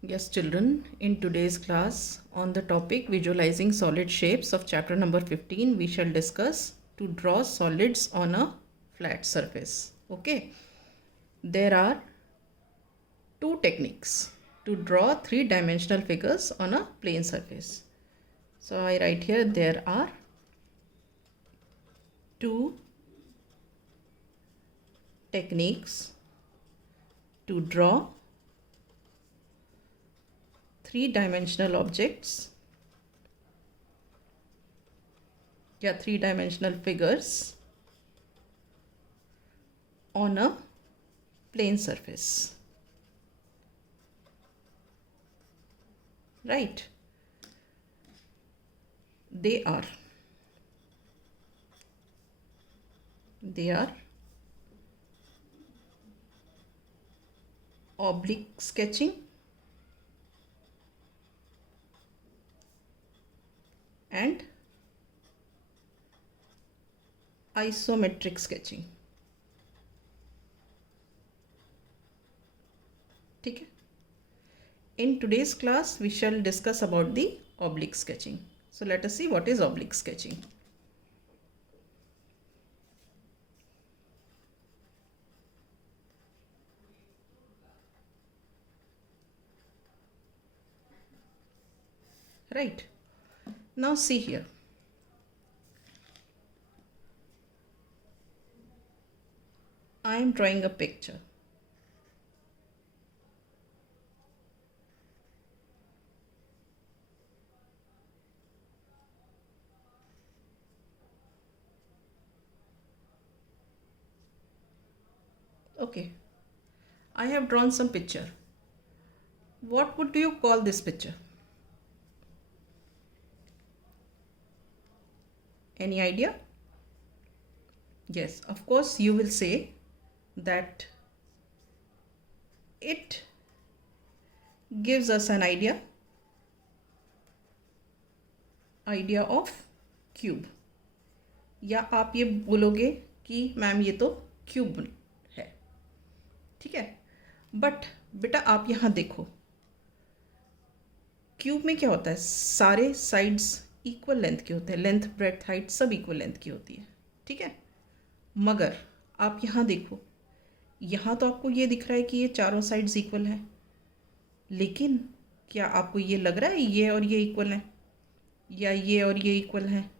Yes, children, in today's class on the topic visualizing solid shapes of chapter number 15, we shall discuss to draw solids on a flat surface. Okay, there are two techniques to draw three-dimensional figures on a plane surface. So I write here there are two techniques to draw three-dimensional objects या three-dimensional figures on a plane surface. Right? They are oblique sketching and isometric sketching. ठीक है. In today's class we shall discuss about the oblique sketching. So let us see what is oblique sketching. Right. Now see here. I am drawing a picture. Okay. I have drawn some picture. What would you call this picture? Any idea? Yes, of course you will say that it gives us an idea of cube. या आप ये बोलोगे कि ma'am ये तो cube है. ठीक है, बट बेटा आप यहाँ देखो, क्यूब में क्या होता है, सारे साइड्स इक्वल लेंथ के होते हैं, लेंथ ब्रेड्थ हाइट सब इक्वल लेंथ की होती है. ठीक है, मगर आप यहाँ देखो, यहाँ तो आपको ये दिख रहा है कि ये चारों साइड्स इक्वल हैं, लेकिन क्या आपको ये लग रहा है ये और ये इक्वल हैं या ये और ये इक्वल हैं?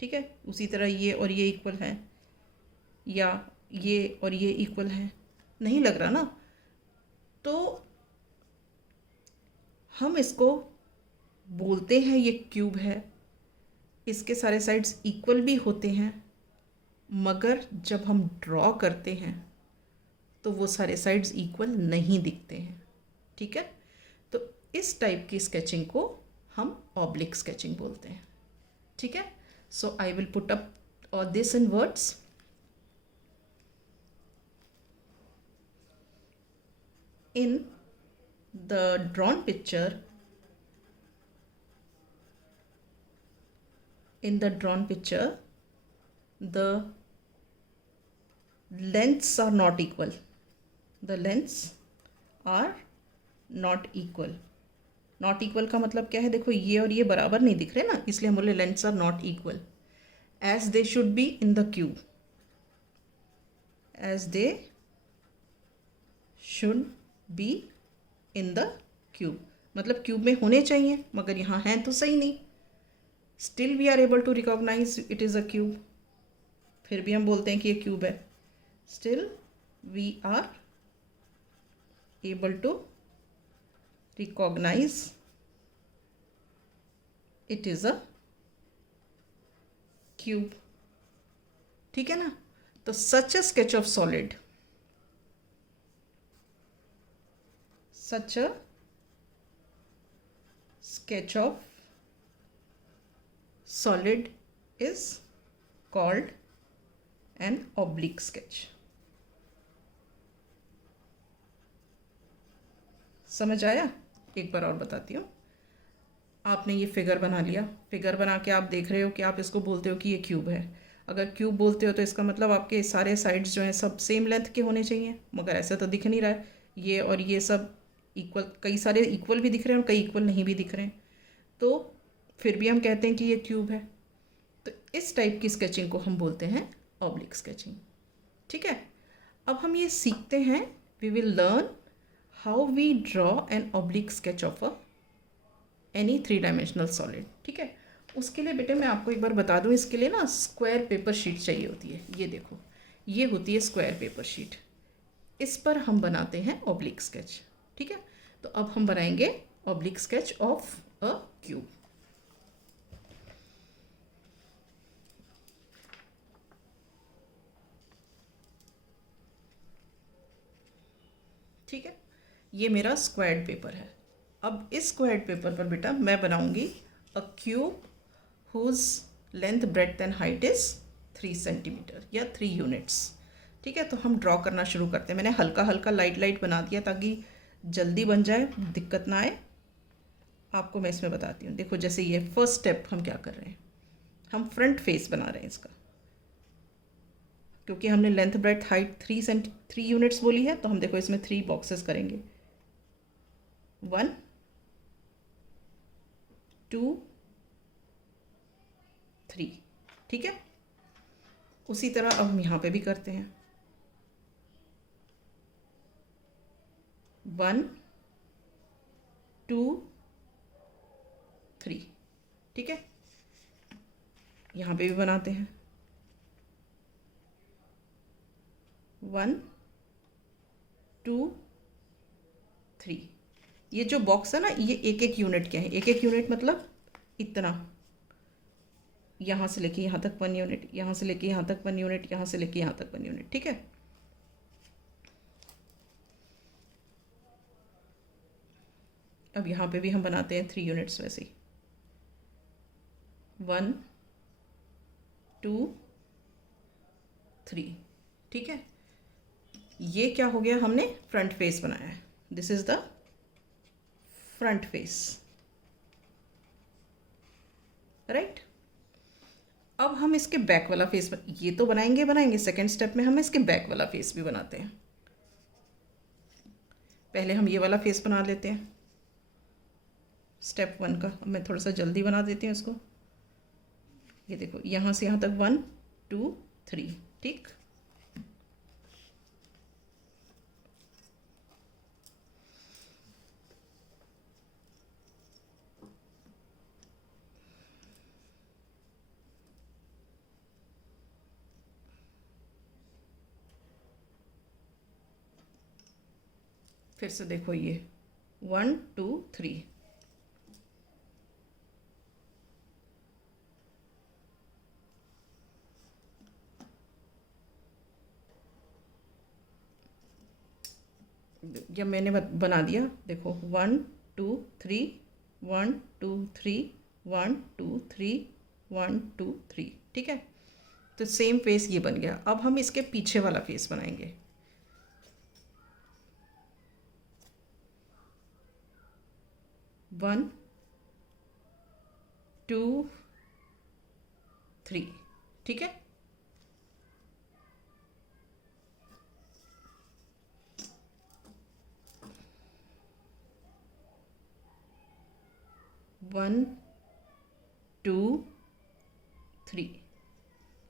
ठीक है, उसी तरह ये और ये इक्वल हैं या ये और ये इक्वल हैं? नहीं लग रहा ना. तो हम इसको बोलते हैं ये क्यूब है, इसके सारे साइड्स इक्वल भी होते हैं, मगर जब हम ड्रॉ करते हैं तो वो सारे साइड्स इक्वल नहीं दिखते हैं. ठीक है, तो इस टाइप की स्केचिंग को हम ऑब्लिक स्केचिंग बोलते हैं. ठीक है, so I will put up all this in words. In the drawn picture, the lengths are not equal. Not equal का मतलब क्या है? देखो ये और ये बराबर नहीं दिख रहे ना, इसलिए हम बोले lengths are not equal as they should be in the cube. मतलब क्यूब में होने चाहिए, मगर यहाँ हैं तो सही नहीं. Still we are able to recognise it is a cube. फिर भी हम बोलते हैं कि ये क्यूब है. Still we are able to recognise it is a cube. ठीक है ना. तो such a sketch of solid, such a sketch of solid is called an oblique sketch. समझ आया? एक बार और बताती हूँ. आपने ये फिगर बना लिया, फिगर बना के आप देख रहे हो कि आप इसको बोलते हो कि ये क्यूब है. अगर क्यूब बोलते हो तो इसका मतलब आपके सारे साइड्स जो हैं सब सेम लेंथ के होने चाहिए, मगर ऐसा तो दिख नहीं रहा है. ये और ये सब इक्वल, कई सारे इक्वल भी दिख रहे हैं और कई इक्वल नहीं भी दिख रहे हैं, तो फिर भी हम कहते हैं कि ये क्यूब है। तो इस टाइप की स्केचिंग को हम बोलते हैं ऑब्लिक स्केचिंग। ठीक है, अब हम ये सीखते हैं, we will learn how we draw an oblique sketch of any 3 dimensional solid. ठीक है, उसके लिए बेटे मैं आपको एक बार बता दूं, इसके लिए ना स्क्वायर पेपर शीट चाहिए होती है। ये देखो, ये होती है स्क्वायर पेपर शीट, इस पर हम बनाते हैं ऑब्लिक स्केच। ठीक है, तो अब हम बनाएंगे oblique sketch of a cube. ठीक है, ये मेरा स्क्वायर्ड पेपर है। अब इस स्क्वायर्ड पेपर पर बेटा मैं बनाऊंगी a cube whose length breadth and height is 3 centimetre या 3 यूनिट्स। ठीक है, तो हम ड्रॉ करना शुरू करते हैं। मैंने हल्का हल्का लाइट लाइट बना दिया ताकि जल्दी बन जाए, दिक्कत ना आए। आपको मैं इसमें बताती हूँ। देखो, जैसे ये फर्स्ट स्टेप हम क्या कर रहे हैं, हम फ्रंट फेस बना रहे हैं इसका, क्योंकि हमने लेंथ ब्रेड्थ हाइट 3 यूनिट्स बोली है, तो हम देखो इसमें 3 बॉक्सेस करेंगे, 1 2 3। ठीक है, उसी तरह अब हम यहाँ पे भी करते हैं, 1 2 3। ठीक है, यहाँ पे भी बनाते हैं, 1 2 3। ये जो बॉक्स है ना, ये एक एक यूनिट के हैं। एक एक यूनिट मतलब इतना, यहाँ से लेके यहाँ तक 1 यूनिट, यहाँ से लेके यहाँ तक 1 यूनिट, यहाँ से लेके यहाँ तक 1 यूनिट। ठीक है, अब यहाँ पे भी हम बनाते हैं 3 यूनिट्स वैसे ही, 1 2 3। ठीक है, ये क्या हो गया, हमने फ्रंट फेस बनाया है। This is the front face, right. अब हम इसके बैक वाला फेस ये तो बनाएंगे। सेकेंड स्टेप में हम इसके बैक वाला फेस भी बनाते हैं। पहले हम ये वाला फेस बना लेते हैं स्टेप 1 का। अब मैं थोड़ा सा जल्दी बना देती हूँ इसको। ये देखो, यहाँ से यहाँ तक 1 2 3। ठीक, फिर से देखो, ये 1 2 3। जब मैंने बना दिया, देखो 1 2 3 1 2 3 1 2 3 1 2 3। ठीक है, तो सेम फेस ये बन गया। अब हम इसके पीछे वाला फेस बनाएंगे, 1 2 3। ठीक है, वन टू थ्री।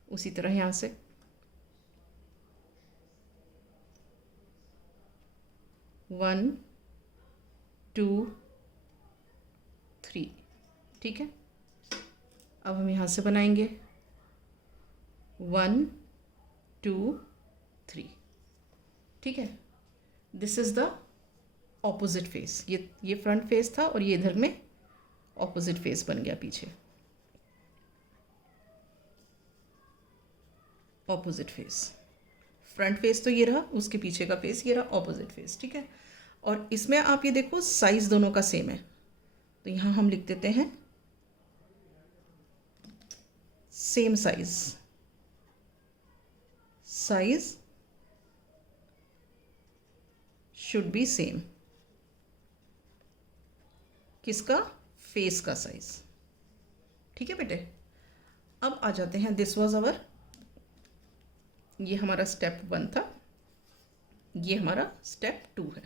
उसी तरह यहाँ से 1 2 3। ठीक है, अब हम यहाँ से बनाएंगे 1 2 3। ठीक है, this is the opposite face. ये फ्रंट फेस था और ये इधर में ऑपोजिट फेस बन गया पीछे, ऑपोजिट फेस। फ्रंट फेस तो ये रहा, उसके पीछे का फेस ये रहा, ऑपोजिट फेस। ठीक है, और इसमें आप ये देखो साइज दोनों का सेम है, तो यहाँ हम लिख देते हैं same size. Size should be same. किसका? फेस का साइज। ठीक है बेटे, अब आ जाते हैं, दिस वाज अवर, ये हमारा स्टेप 1 था, ये हमारा स्टेप 2 है।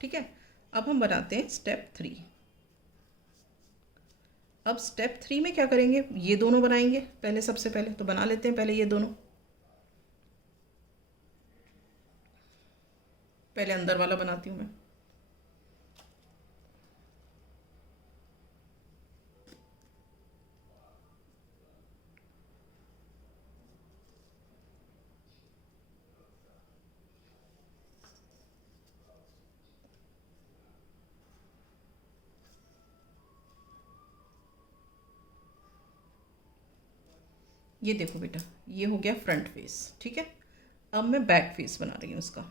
ठीक है, अब हम बनाते हैं स्टेप 3। अब स्टेप 3 में क्या करेंगे, ये दोनों बनाएंगे पहले, सबसे पहले तो बना लेते हैं पहले ये दोनों। पहले अंदर वाला बनाती हूँ मैं। ये देखो बेटा, ये हो गया फ्रंट फेस, ठीक है। अब मैं बैक फेस बना रही हूँ उसका।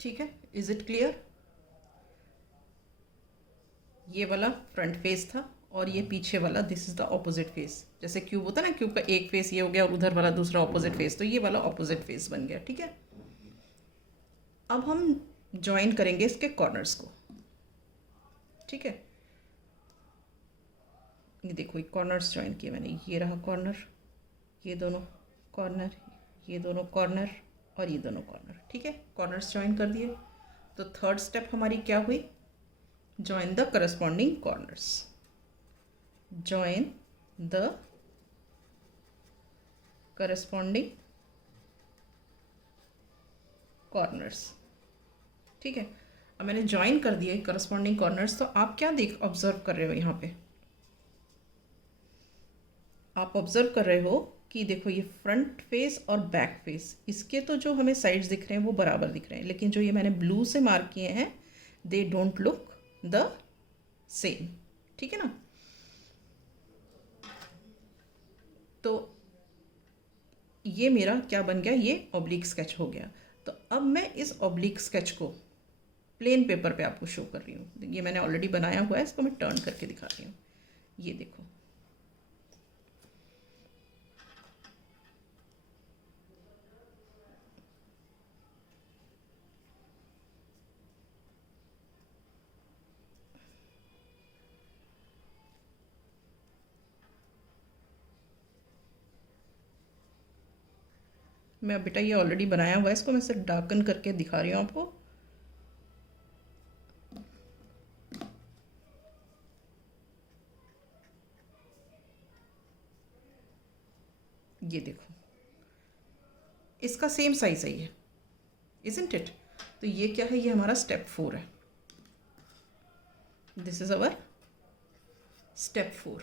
ठीक है, इज इट क्लियर? ये वाला फ्रंट फेस था और ये पीछे वाला this is the opposite face. जैसे क्यूब होता है ना, क्यूब का एक फेस ये हो गया और उधर वाला दूसरा ऑपोजिट फेस, तो ये वाला ऑपोजिट फेस बन गया, ठीक है। अब हम ज्वाइन करेंगे इसके कॉर्नर्स को, ठीक है। ये देखो, ये कॉर्नर्स ज्वाइन किए मैंने, ये रहा कॉर्नर, ये दोनों कॉर्नर, ये दोनों कॉर्नर और ये दोनों कॉर्नर, ठीक है। कॉर्नर्स ज्वाइन कर दिए। तो थर्ड स्टेप हमारी क्या हुई, join the corresponding corners, join the corresponding corners, ठीक है। अब मैंने ज्वाइन कर दिए करस्पॉन्डिंग कॉर्नर्स। तो आप क्या देख ऑब्जर्व कर रहे हो यहाँ पे, आप ऑब्जर्व कर रहे हो कि देखो ये फ्रंट फेस और बैक फेस, इसके तो जो हमें साइड्स दिख रहे हैं वो बराबर दिख रहे हैं, लेकिन जो ये मैंने ब्लू से मार्क किए हैं they don't look the same, ठीक है ना। तो ये मेरा क्या बन गया, ये ऑब्लिक स्केच हो गया। तो अब मैं इस ऑब्लिक स्केच को प्लेन पेपर पे आपको शो कर रही हूँ। ये मैंने ऑलरेडी बनाया हुआ है, इसको मैं टर्न करके दिखा रही हूँ। ये देखो, मैं बेटा ये ऑलरेडी बनाया हुआ है, इसको मैं सिर्फ डार्कन करके दिखा रही हूँ आपको। ये देखो, इसका सेम साइज है ये, इजंट इट। तो ये क्या है, ये हमारा स्टेप 4 है। दिस इज अवर स्टेप 4,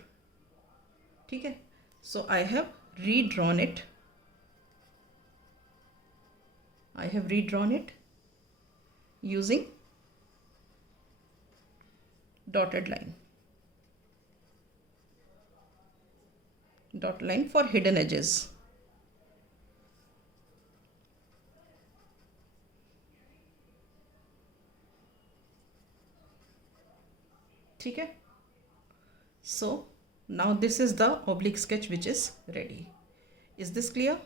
ठीक है। So I have redrawn it, I have redrawn it using dotted line, dot line for hidden edges, ठीक है। So now this is the oblique sketch which is ready. Is this clear?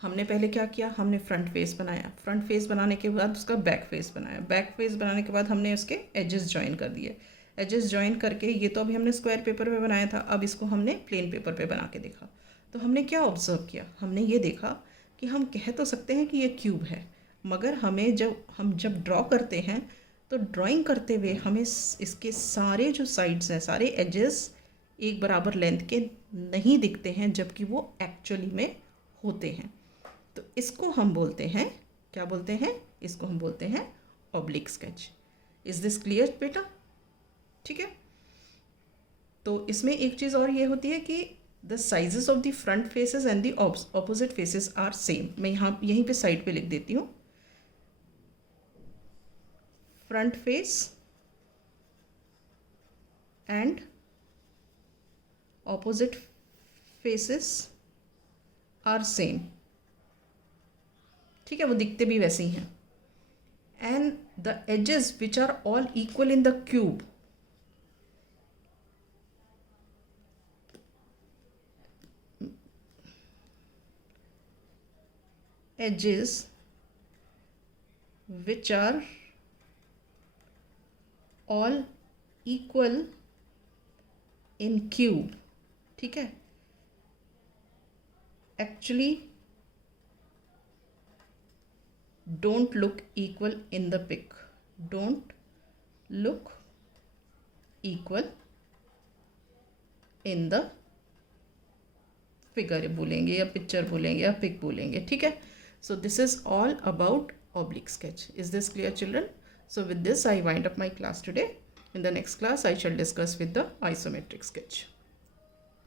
हमने पहले क्या किया, हमने front face बनाया, front face बनाने के बाद उसका बैक फेस बनाया, बैक फेस बनाने के बाद हमने उसके एजेस ज्वाइन कर दिए, एजेस ज्वाइन करके ये तो अभी हमने स्क्वायर पेपर पे बनाया था, अब इसको हमने प्लेन पेपर पे बना के देखा। तो हमने क्या ऑब्जर्व किया, हमने ये देखा कि हम कह तो सकते हैं कि ये क्यूब है, मगर हमें जब ड्रॉ करते हैं तो ड्राइंग करते हुए हमें इसके सारे जो साइड्स हैं, सारे एजेस एक बराबर लेंथ के नहीं दिखते हैं, जबकि वो एक्चुअली में होते हैं। तो इसको हम बोलते हैं, क्या बोलते हैं, इसको हम बोलते हैं oblique sketch. Is this clear बेटा? ठीक है। तो इसमें एक चीज़ और ये होती है कि the sizes of the front faces and the opposite faces are same. मैं यहाँ यहीं पे साइड पे लिख देती हूँ, front face and opposite faces are same, ठीक है, वो दिखते भी वैसे ही हैं। And the edges which are all equal in the cube, edges which are all equal in cube. ठीक है, actually don't look equal in the pic. Don't look equal in the figure बोलेंगे या पिक्चर बोलेंगे या pick बोलेंगे. ठीक है, so this is all about oblique sketch. Is this clear, children? So with this I wind up my class today. In the next class I shall discuss with the isometric sketch.